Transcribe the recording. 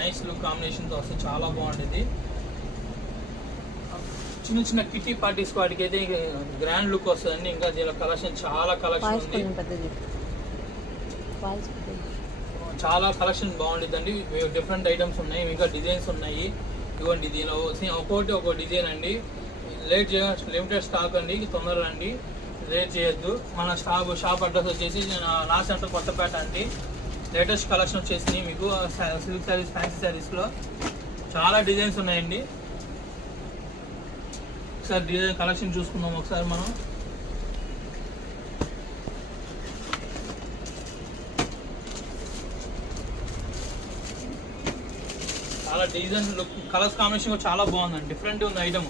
Nice look కాంబినేషన్తో వస్తుంది, చాలా బాగుంటుంది. చిన్న చిన్న కిటీ పార్టీస్ వాటికి అయితే గ్రాండ్ లుక్ వస్తుందండి. ఇంకా దీనిలో కలెక్షన్ చాలా కలెక్షన్ ఉంది, చాలా కలెక్షన్ బాగుంటుందండి. డిఫరెంట్ ఐటమ్స్ ఉన్నాయి, ఇంకా డిజైన్స్ ఉన్నాయి. ఇవ్వండి దీనిలో ఒక్కొక్కటి ఒక్కో డిజైన్ అండి. లేట్ చేయ లిమిటెడ్ స్టాక్ అండి, తొందరగా అండి, లేట్ చేయొద్దు. మన షాప్ అడ్రస్ వచ్చేసి నా సెంటర్ కొత్తపేట అండి. లేటెస్ట్ కలెక్షన్ వచ్చేసి మీకు సిల్క్ శారీస్, ఫ్యాన్సీ శారీస్లో చాలా డిజైన్స్ ఉన్నాయండి. ఒకసారి డిజైన్ కలెక్షన్ చూసుకుందాం ఒకసారి మనం. చాలా డిజైన్ లుక్, కలర్స్ కాంబినేషన్ కూడా చాలా బాగుందండి, డిఫరెంట్ ఉంది ఐటమ్.